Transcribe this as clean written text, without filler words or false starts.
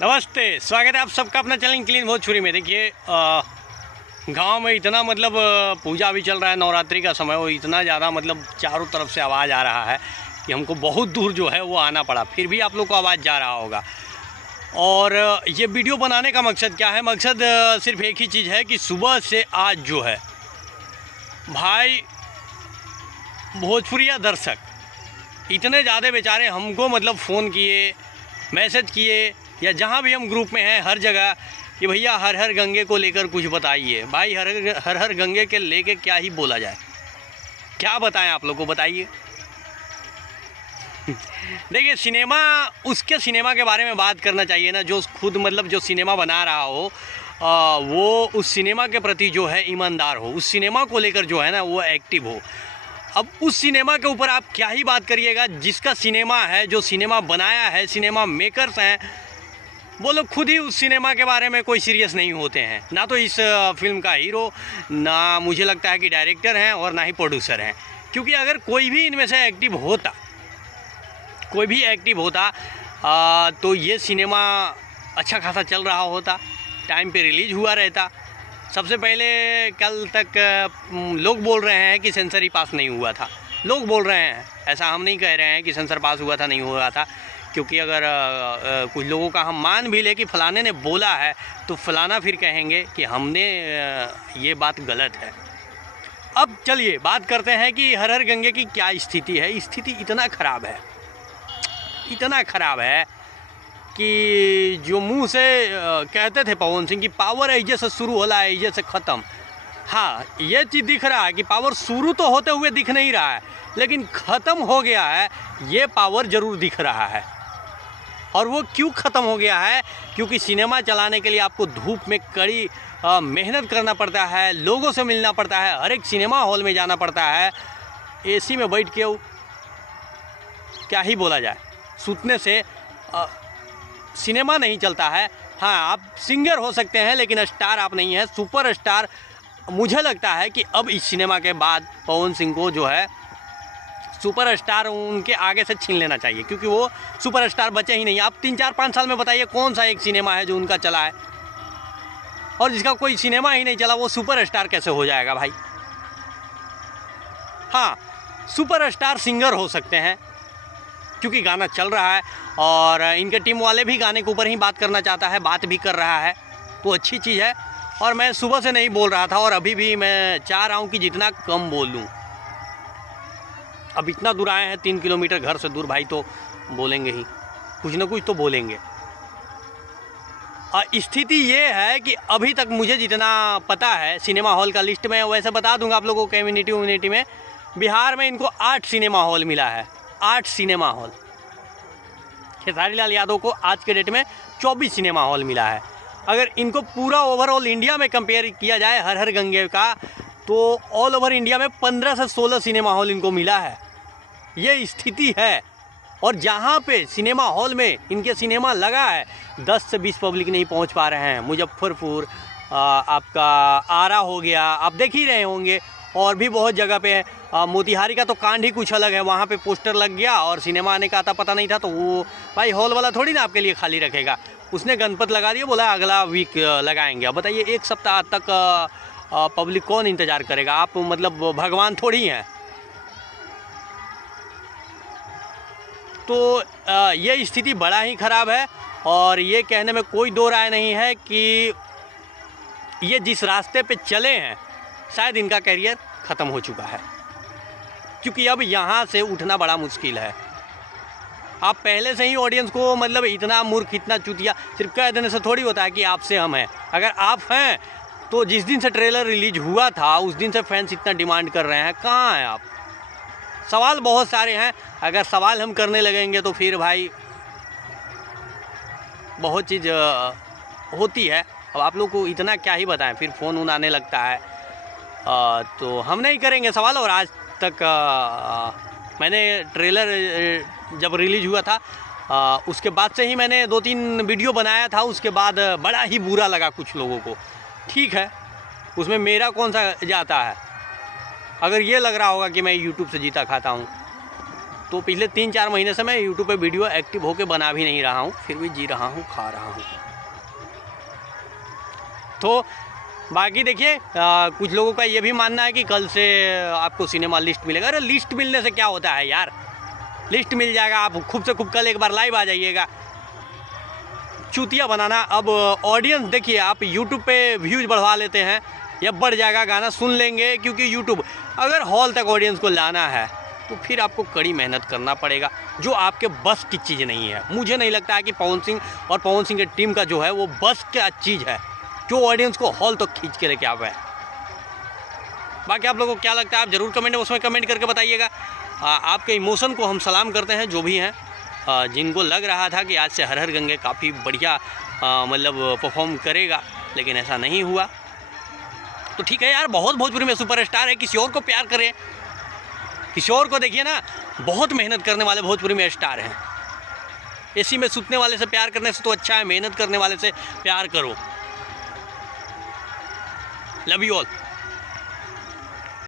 नमस्ते, स्वागत है आप सबका अपना चैनल क्लीन भोजपुरी में। देखिए गांव में इतना मतलब पूजा भी चल रहा है, नवरात्रि का समय, वो इतना ज़्यादा मतलब चारों तरफ से आवाज़ आ रहा है कि हमको बहुत दूर जो है वो आना पड़ा, फिर भी आप लोग को आवाज़ जा रहा होगा। और ये वीडियो बनाने का मकसद क्या है? मकसद सिर्फ एक ही चीज़ है कि सुबह से आज जो है भाई भोजपुरिया दर्शक इतने ज़्यादा बेचारे हमको मतलब फ़ोन किए, मैसेज किए, या जहाँ भी हम ग्रुप में हैं हर जगह कि भैया हर हर गंगे को लेकर कुछ बताइए। भाई हर हर गंगे के लेके क्या ही बोला जाए, क्या बताएं आप लोग को, बताइए। देखिए सिनेमा, उसके सिनेमा के बारे में बात करना चाहिए ना, जो खुद मतलब जो सिनेमा बना रहा हो वो उस सिनेमा के प्रति जो है ईमानदार हो, उस सिनेमा को लेकर जो है ना वो एक्टिव हो। अब उस सिनेमा के ऊपर आप क्या ही बात करिएगा, जिसका सिनेमा है, जो सिनेमा बनाया है, सिनेमा मेकर्स हैं, वो लोग खुद ही उस सिनेमा के बारे में कोई सीरियस नहीं होते हैं। ना तो इस फिल्म का हीरो, ना मुझे लगता है कि डायरेक्टर हैं, और ना ही प्रोड्यूसर हैं। क्योंकि अगर कोई भी इनमें से एक्टिव होता, कोई भी एक्टिव होता तो ये सिनेमा अच्छा खासा चल रहा होता, टाइम पे रिलीज़ हुआ रहता। सबसे पहले कल तक लोग बोल रहे हैं कि सेंसर ही पास नहीं हुआ था, लोग बोल रहे हैं, ऐसा हम नहीं कह रहे हैं कि सेंसर पास हुआ था, नहीं हुआ था। क्योंकि अगर कुछ लोगों का हम मान भी ले कि फ़लाने ने बोला है, तो फ़लाना फिर कहेंगे कि हमने ये बात गलत है। अब चलिए बात करते हैं कि हर हर गंगे की क्या स्थिति है। स्थिति इतना ख़राब है, इतना ख़राब है कि जो मुंह से कहते थे पवन सिंह की पावर ऐजे से शुरू होला है, ऐजे से ख़त्म। हाँ, ये चीज़ दिख रहा है कि पावर शुरू तो होते हुए दिख नहीं रहा है, लेकिन ख़त्म हो गया है, ये पावर ज़रूर दिख रहा है। और वो क्यों ख़त्म हो गया है? क्योंकि सिनेमा चलाने के लिए आपको धूप में कड़ी मेहनत करना पड़ता है, लोगों से मिलना पड़ता है, हर एक सिनेमा हॉल में जाना पड़ता है। एसी में बैठ के क्या ही बोला जाए, सूतने से सिनेमा नहीं चलता है। हाँ, आप सिंगर हो सकते हैं, लेकिन स्टार आप नहीं हैं, सुपर स्टार। मुझे लगता है कि अब इस सिनेमा के बाद पवन सिंह को जो है सुपर स्टार उनके आगे से छीन लेना चाहिए, क्योंकि वो सुपर स्टार बचे ही नहीं। आप 3-4-5 साल में बताइए कौन सा एक सिनेमा है जो उनका चला है, और जिसका कोई सिनेमा ही नहीं चला वो सुपर स्टार कैसे हो जाएगा भाई? हाँ, सुपर स्टार सिंगर हो सकते हैं क्योंकि गाना चल रहा है, और इनके टीम वाले भी गाने के ऊपर ही बात करना चाहता है, बात भी कर रहा है, तो अच्छी चीज़ है। और मैं सुबह से नहीं बोल रहा था, और अभी भी मैं चाह रहा हूँ कि जितना कम बोलूँ। अब इतना दूर आए हैं, 3 किलोमीटर घर से दूर, भाई तो बोलेंगे ही, कुछ ना कुछ तो बोलेंगे। स्थिति ये है कि अभी तक मुझे जितना पता है सिनेमा हॉल का लिस्ट में, वैसे बता दूंगा आप लोगों को कम्युनिटी में, बिहार में इनको 8 सिनेमा हॉल मिला है, 8 सिनेमा हॉल। खेसारी लाल यादव को आज के डेट में 24 सिनेमा हॉल मिला है। अगर इनको पूरा ओवरऑल इंडिया में कंपेयर किया जाए हर हर गंगे का, तो ऑल ओवर इंडिया में 15 से 16 सिनेमा हॉल इनको मिला है। ये स्थिति है। और जहाँ पे सिनेमा हॉल में इनके सिनेमा लगा है, 10 से 20 पब्लिक नहीं पहुँच पा रहे हैं। मुजफ्फरपुर, आपका आरा हो गया, आप देख ही रहे होंगे, और भी बहुत जगह पे है। मोतिहारी का तो कांड ही कुछ अलग है, वहाँ पे पोस्टर लग गया और सिनेमा आने का आता पता नहीं था, तो वो भाई हॉल वाला थोड़ी ना आपके लिए खाली रखेगा। उसने गणपत लगा दिया, बोला अगला वीक लगाएंगे। अब बताइए 1 सप्ताह तक पब्लिक कौन इंतज़ार करेगा? आप मतलब भगवान थोड़ी हैं। तो ये स्थिति बड़ा ही ख़राब है, और ये कहने में कोई दो राय नहीं है कि ये जिस रास्ते पे चले हैं शायद इनका करियर ख़त्म हो चुका है, क्योंकि अब यहाँ से उठना बड़ा मुश्किल है। आप पहले से ही ऑडियंस को मतलब इतना मूर्ख, इतना चूतिया सिर्फ कह देने से थोड़ी होता है कि आपसे हम हैं। अगर आप हैं तो जिस दिन से ट्रेलर रिलीज हुआ था उस दिन से फैंस इतना डिमांड कर रहे हैं, कहाँ हैं आप? सवाल बहुत सारे हैं, अगर सवाल हम करने लगेंगे तो फिर भाई बहुत चीज़ होती है। अब आप लोग को इतना क्या ही बताएं, फिर फ़ोन उन आने लगता है। तो हम नहीं करेंगे सवाल। और आज तक मैंने ट्रेलर जब रिलीज़ हुआ था उसके बाद से ही मैंने 2-3 वीडियो बनाया था, उसके बाद बड़ा ही बुरा लगा कुछ लोगों को। ठीक है, उसमें मेरा कौन सा जाता है? अगर ये लग रहा होगा कि मैं यूट्यूब से जीता खाता हूँ, तो पिछले 3-4 महीने से मैं यूट्यूब पे वीडियो एक्टिव होके बना भी नहीं रहा हूँ, फिर भी जी रहा हूँ, खा रहा हूँ। तो बाकी देखिए कुछ लोगों का ये भी मानना है कि कल से आपको सिनेमा लिस्ट मिलेगा। अरे लिस्ट मिलने से क्या होता है यार, लिस्ट मिल जाएगा, आप खूब से खूब कल एक बार लाइव आ जाइएगा। चूतिया बनाना। अब ऑडियंस देखिए, आप यूट्यूब पे व्यूज़ बढ़वा लेते हैं या बढ़ जाएगा, गाना सुन लेंगे, क्योंकि यूट्यूब अगर हॉल तक ऑडियंस को लाना है तो फिर आपको कड़ी मेहनत करना पड़ेगा, जो आपके बस की चीज़ नहीं है। मुझे नहीं लगता है कि पवन सिंह और पवन सिंह की टीम का जो है वो बस का चीज़ है जो ऑडियंस को हॉल तक खींच के लेके आवे। बाकी आप लोगों को क्या लगता है, आप ज़रूर कमेंट उसमें कमेंट करके बताइएगा। आपके इमोशन को हम सलाम करते हैं, जो भी हैं, जिनको लग रहा था कि आज से हर हर गंगे काफ़ी बढ़िया मतलब परफॉर्म करेगा, लेकिन ऐसा नहीं हुआ। तो ठीक है यार, बहुत भोजपुरी में सुपरस्टार है, किसी और को प्यार करें। किसी और को देखिए ना, बहुत मेहनत करने वाले भोजपुरी में स्टार हैं। एसी में सुतने वाले से प्यार करने से तो अच्छा है मेहनत करने वाले से प्यार करो। Love you all.